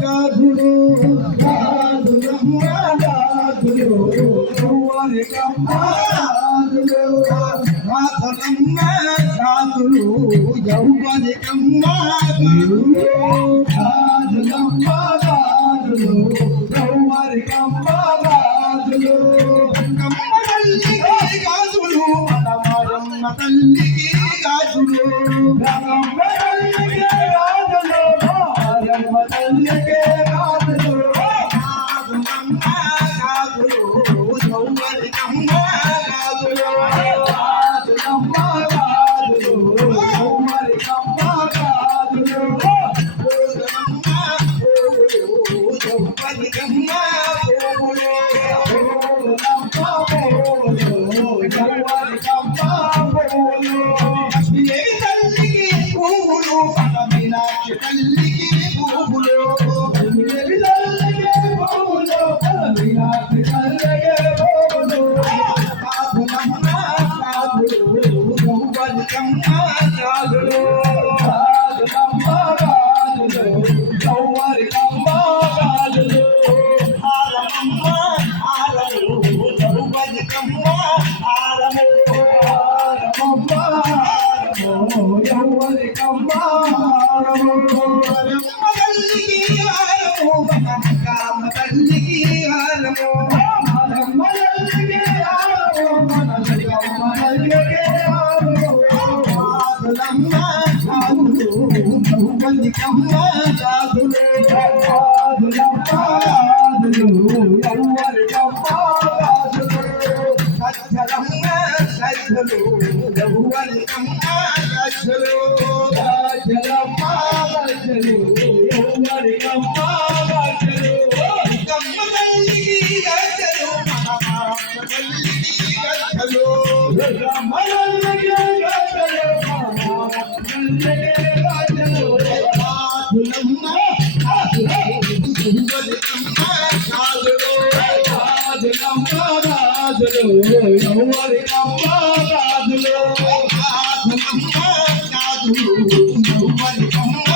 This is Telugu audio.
గాజులు గాజులమ్మ గాజులు వరికమ్మ గాజులు గాజులమ్మ గాజులు యౌవనికమ్మ గాజులు గాజులమ్మ గాజులు యౌవనికమ్మ గాజులు కమ్మ తల్లికి గాజులు మనమారమ్మ తల్లికి గాజులు కమ్మ తల్లికి గాజులు మారమ్మ తల్లికి గాజులు గాజులమ్మ గాజులు యౌవనికమ్మ గాజులు గాజులమ్మ గాజులు యౌవనికమ్మ గాజులు యౌవనికమ్మ తల్లికి పువ్వులు తల్లికి పువ్వులు తల్లికి పువ్వులు కాదులమ్మ కాదులు యౌవనికమ్మ కాదులు కాదులమ్మ కాదులు యౌవనికమ్మ కాదులు ఆరమమ్మ ఆరము యౌవనికమ్మ ఆరము ఆరమమ్మ ఆరము యౌవనికమ్మ తల్లికి ఆరము కామ తల్లికి ఆరము కాదులమ్మ కాదులు యౌవనికమ్మ కాదులు కాదులమ్మ కాదులు యౌవనికమ్మ కాదులు సజ్జలమ్మ సజ్జలు యౌవనికమ్మ సజ్జలు సజ్జలమ్మ సజ్జలు యౌవనికమ్మ సజ్జలు కమ్మ తల్లికి గజ్జలు మనమారమ్మ తల్లికి గజ్జలు కమ్మ తల్లికి గజ్జలు మనమారమ్మ తల్లికి గజ్జలు కాదులమ్మ కాదులు యౌవనికమ్మ కాదులు కాదులమ్మ కాదులు యౌవనికమ్మ కాదులు కాదులమ్మ కాదులు యౌవనికమ్మ